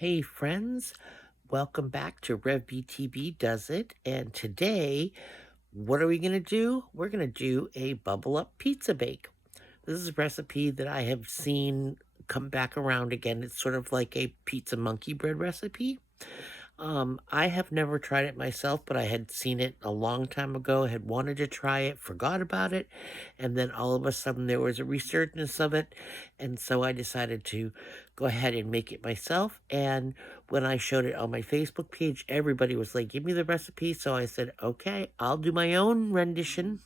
Hey friends, welcome back to RevBTB Does It. And today, what are we going to do? We're going to do a bubble up pizza bake. This is a recipe that I have seen come back around again. It's sort of like a pizza monkey bread recipe. I have never tried it myself, but I had seen it a long time ago, had wanted to try it, forgot about it, and then all of a sudden there was a resurgence of it, and so I decided to go ahead and make it myself. And when I showed it on my Facebook page, everybody was like, "Give me the recipe." So I said, "Okay, I'll do my own rendition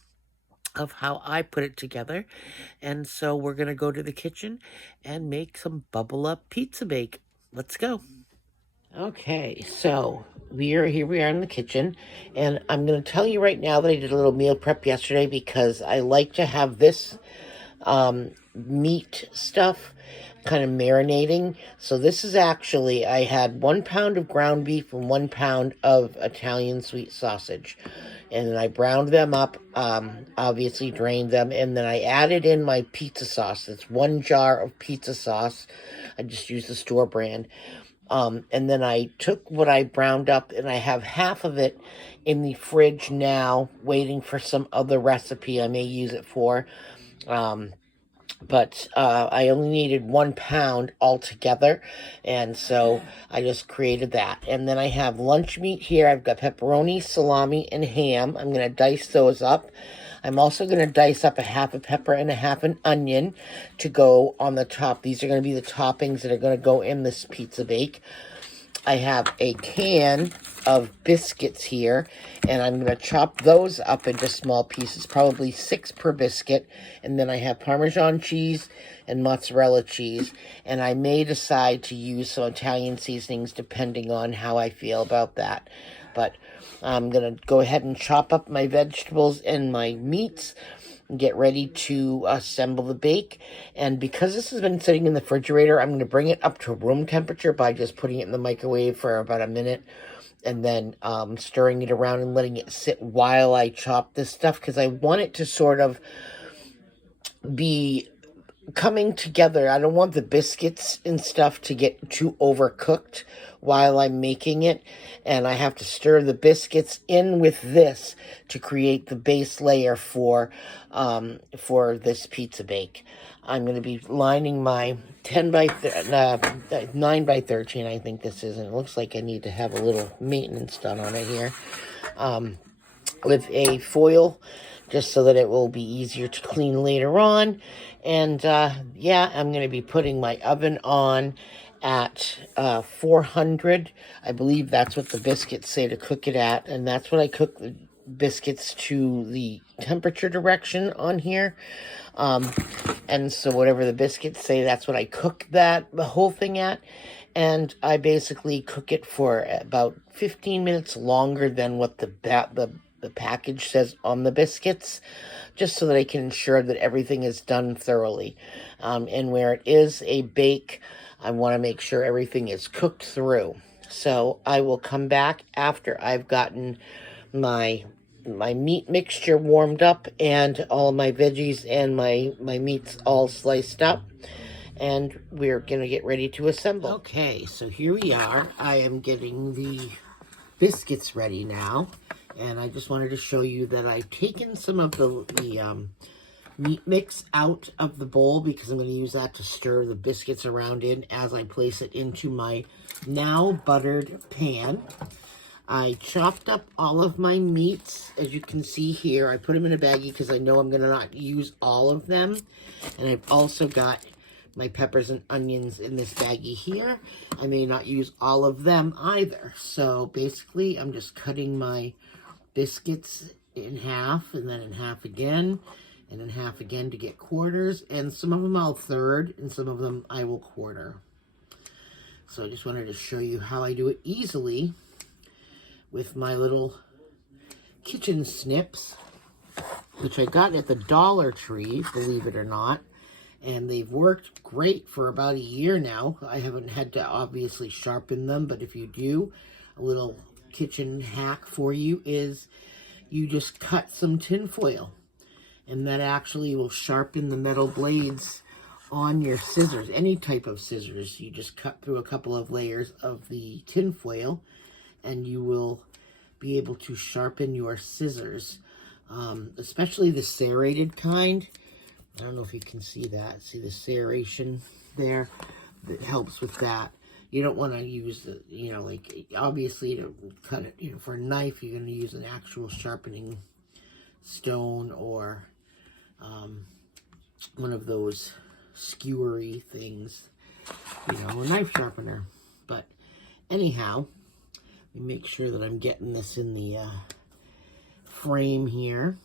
of how I put it together." And so we're gonna go to the kitchen and make some bubble up pizza bake. Let's go. Okay, so we are in the kitchen, and I'm going to tell you right now that I did a little meal prep yesterday because I like to have this meat stuff kind of marinating. So this is actually, I had 1 pound of ground beef and 1 pound of Italian sweet sausage. And then I browned them up, obviously drained them, and then I added in my pizza sauce. It's 1 jar of pizza sauce. I just used the store brand. And then I took what I browned up, and I have half of it in the fridge now, waiting for some other recipe I may use it for. But I only needed 1 pound altogether, and so I just created that. And then I have lunch meat here. I've got pepperoni, salami, and ham. I'm going to dice those up. I'm also going to dice up a half a pepper and a half an onion to go on the top. These are going to be the toppings that are going to go in this pizza bake. I have a can of biscuits here, and I'm going to chop those up into small pieces, probably 6 per biscuit. And then I have Parmesan cheese and mozzarella cheese, and I may decide to use some Italian seasonings depending on how I feel about that. But I'm going to go ahead and chop up my vegetables and my meats and get ready to assemble the bake. And because this has been sitting in the refrigerator, I'm going to bring it up to room temperature by just putting it in the microwave for about a minute and then stirring it around and letting it sit while I chop this stuff, because I want it to sort of be coming together. I don't want the biscuits and stuff to get too overcooked while I'm making it, and I have to stir the biscuits in with this to create the base layer for this pizza bake. I'm going to be lining my 9 by 13, I think this is, and it looks like I need to have a little maintenance done on it here, with a foil, just so that it will be easier to clean later on. And yeah, I'm going to be putting my oven on at 400. I believe that's what the biscuits say to cook it at, and that's what I cook the biscuits to, the temperature direction on here. And so whatever the biscuits say, that's what I cook the whole thing at. And I basically cook it for about 15 minutes longer than what the package says on the biscuits, just so that I can ensure that everything is done thoroughly. And where it is a bake, I want to make sure everything is cooked through. So I will come back after I've gotten my meat mixture warmed up and all my veggies and my meats all sliced up, and we're gonna get ready to assemble. Okay, so here we are. I am getting the biscuits ready now, and I just wanted to show you that I've taken some of the meat mix out of the bowl, because I'm going to use that to stir the biscuits around in as I place it into my now buttered pan. I chopped up all of my meats, as you can see here. I put them in a baggie because I know I'm going to not use all of them. And I've also got my peppers and onions in this baggie here. I may not use all of them either. So basically, I'm just cutting my biscuits in half, and then in half again, and in half again to get quarters. And some of them I'll third, and some of them I will quarter. So I just wanted to show you how I do it easily with my little kitchen snips, which I got at the Dollar Tree, believe it or not. And they've worked great for about a year now. I haven't had to obviously sharpen them, but if you do, a little kitchen hack for you is you just cut some tin foil, and that actually will sharpen the metal blades on your scissors, any type of scissors. You just cut through a couple of layers of the tin foil and you will be able to sharpen your scissors, especially the serrated kind. I don't know if you can see that. See the serration there? That helps with that. You don't want to use the, you know, like, obviously to cut it, you know, for a knife, you're going to use an actual sharpening stone or one of those skewery things, you know, a knife sharpener. But anyhow, let me make sure that I'm getting this in the frame here.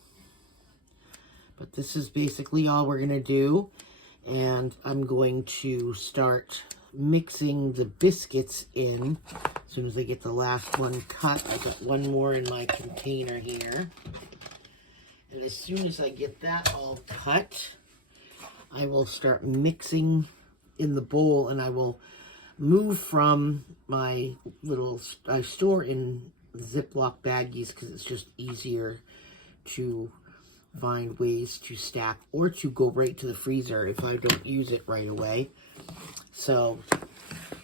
But this is basically all we're going to do. And I'm going to start mixing the biscuits in as soon as I get the last one cut. I got one more in my container here. And as soon as I get that all cut, I will start mixing in the bowl, and I will move from my little, I store in Ziploc baggies because it's just easier to find ways to stack or to go right to the freezer if I don't use it right away. So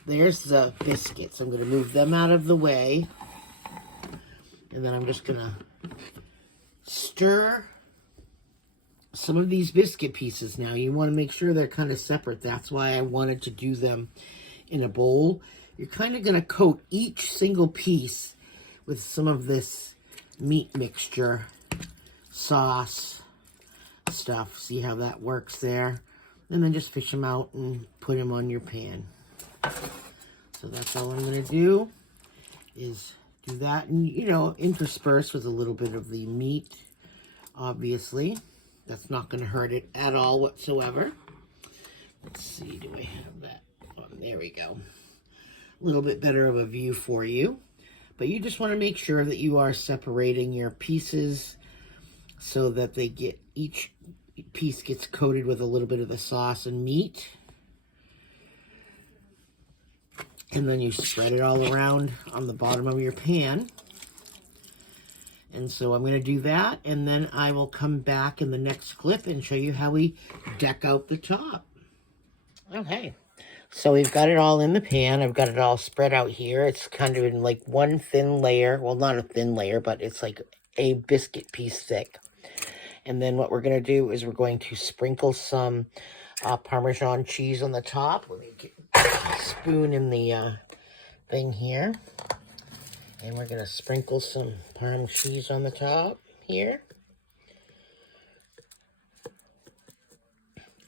there's the biscuits. I'm going to move them out of the way, and then I'm just going to stir some of these biscuit pieces. Now you want to make sure they're kind of separate. That's why I wanted to do them in a bowl. You're kind of going to coat each single piece with some of this meat mixture sauce stuff. See how that works there? And then just fish them out and put them on your pan. So that's all I'm going to do is do that, and, you know, intersperse with a little bit of the meat, obviously. That's not going to hurt it at all whatsoever. Let's see, do I have that? Oh, there we go. A little bit better of a view for you. But you just want to make sure that you are separating your pieces so that they get, each piece gets coated with a little bit of the sauce and meat. And then you spread it all around on the bottom of your pan. And so I'm going to do that, and then I will come back in the next clip and show you how we deck out the top. Okay, so we've got it all in the pan. I've got it all spread out here. It's kind of in like one thin layer. Well, not a thin layer, but it's like a biscuit piece thick. And then what we're going to do is we're going to sprinkle some Parmesan cheese on the top. Let me get a spoon in the thing here. And we're going to sprinkle some Parm cheese on the top here.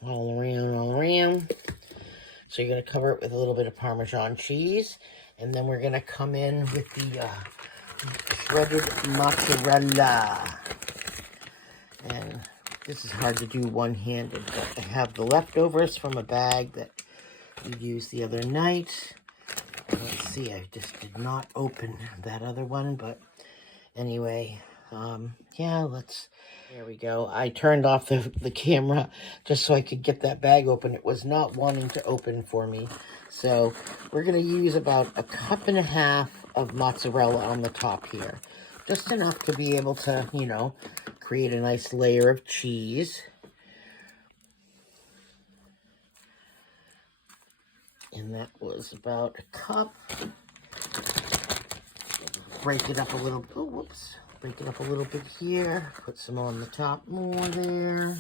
All around. So you're going to cover it with a little bit of Parmesan cheese. And then we're going to come in with the shredded mozzarella. And this is hard to do one-handed, but I have the leftovers from a bag that we used the other night. Let's see, I just did not open that other one, but anyway, yeah, there we go. I turned off the camera just so I could get that bag open. It was not wanting to open for me. So we're going to use about 1.5 cups of mozzarella on the top here. Just enough to be able to, you know, create a nice layer of cheese. And that was about 1 cup. Break it up a little. Oh, whoops. Break it up a little bit here. Put some on the top more there.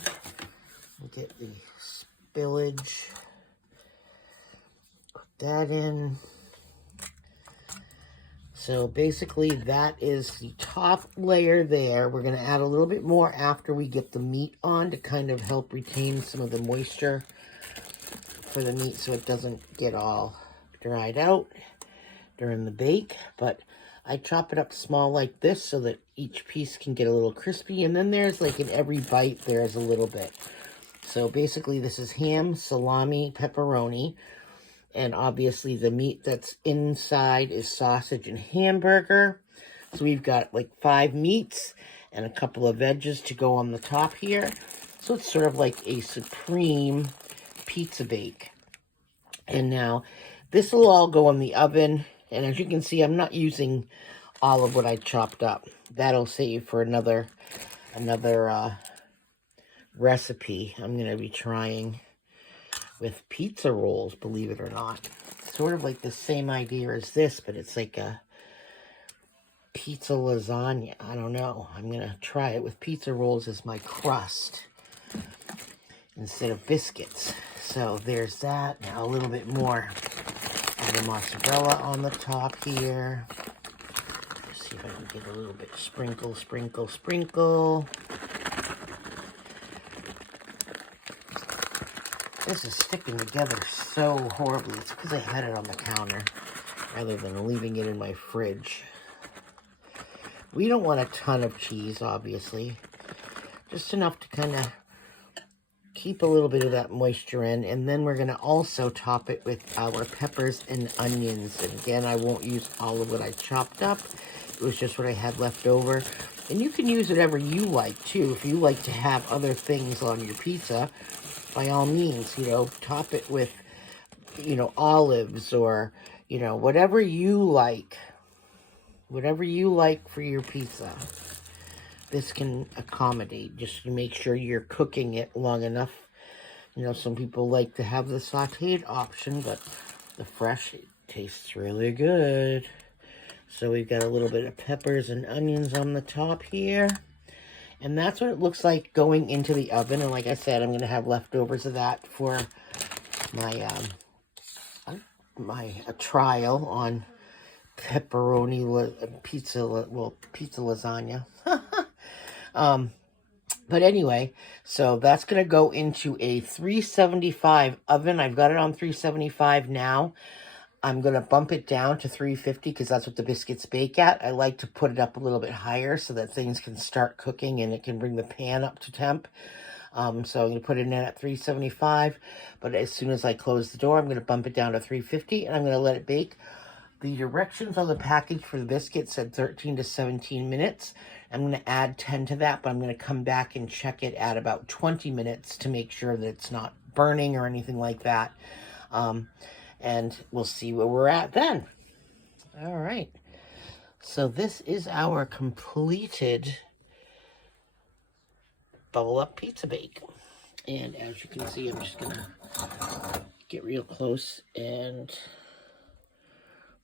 Get the spillage. Put that in. So basically that is the top layer there. We're going to add a little bit more after we get the meat on to kind of help retain some of the moisture for the meat so it doesn't get all dried out during the bake. But I chop it up small like this so that each piece can get a little crispy, and then there's like in every bite there's a little bit. So basically this is ham, salami, pepperoni, and obviously the meat that's inside is sausage and hamburger. So we've got like 5 meats and a couple of veggies to go on the top here. So it's sort of like a supreme pizza bake. And now this will all go in the oven, and as you can see, I'm not using all of what I chopped up. That'll save for another recipe I'm going to be trying with pizza rolls, believe it or not. Sort of like the same idea as this, but it's like a pizza lasagna. I don't know. I'm going to try it with pizza rolls as my crust instead of biscuits. So there's that. Now a little bit more of the mozzarella on the top here. Let's see if I can get a little bit sprinkle, sprinkle, sprinkle. This is sticking together so horribly. It's because I had it on the counter rather than leaving it in my fridge. We don't want a ton of cheese, obviously. Just enough to kind of keep a little bit of that moisture in. And then we're going to also top it with our peppers and onions. And again, I won't use all of what I chopped up. It was just what I had left over. And you can use whatever you like, too. If you like to have other things on your pizza, by all means, you know, top it with, you know, olives or, you know, whatever you like. Whatever you like for your pizza, this can accommodate. Just to make sure you're cooking it long enough. You know, some people like to have the sauteed option, but the fresh tastes really good. So we've got a little bit of peppers and onions on the top here. And that's what it looks like going into the oven. And like I said, I'm going to have leftovers of that for my a trial on pepperoni pizza lasagna. But anyway, so that's going to go into a 375 oven. I've got it on 375 now. I'm going to bump it down to 350 because that's what the biscuits bake at. I like to put it up a little bit higher so that things can start cooking and it can bring the pan up to temp. So I'm going to put it in at 375. But as soon as I close the door, I'm going to bump it down to 350 and I'm going to let it bake. The directions on the package for the biscuit said 13 to 17 minutes. I'm going to add 10 to that, but I'm going to come back and check it at about 20 minutes to make sure that it's not burning or anything like that. And we'll see where we're at then. All right. So this is our completed Bubble Up Pizza Bake. And as you can see, I'm just going to get real close and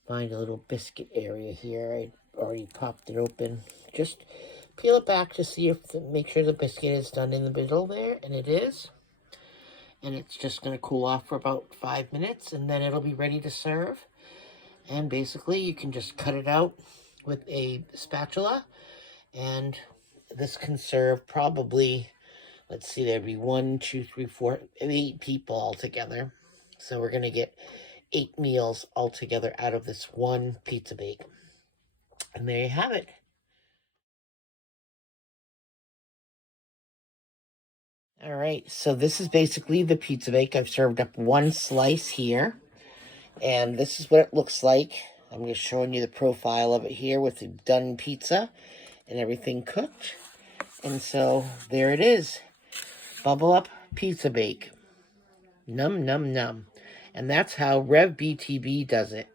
find a little biscuit area here. I already popped it open. Just peel it back to see if, make sure the biscuit is done in the middle there, and it is. And it's just going to cool off for about 5 minutes, and then it'll be ready to serve. And basically, you can just cut it out with a spatula, and this can serve probably, let's see, there'd be 1, 2, 3, 4, 8 people altogether. So we're going to get 8 meals altogether out of this one pizza bake. And there you have it. All right, so this is basically the pizza bake. I've served up 1 slice here, and this is what it looks like. I'm just showing you the profile of it here with the done pizza and everything cooked. And so there it is, Bubble Up Pizza Bake. Num, num, num. And that's how RevBTB does it.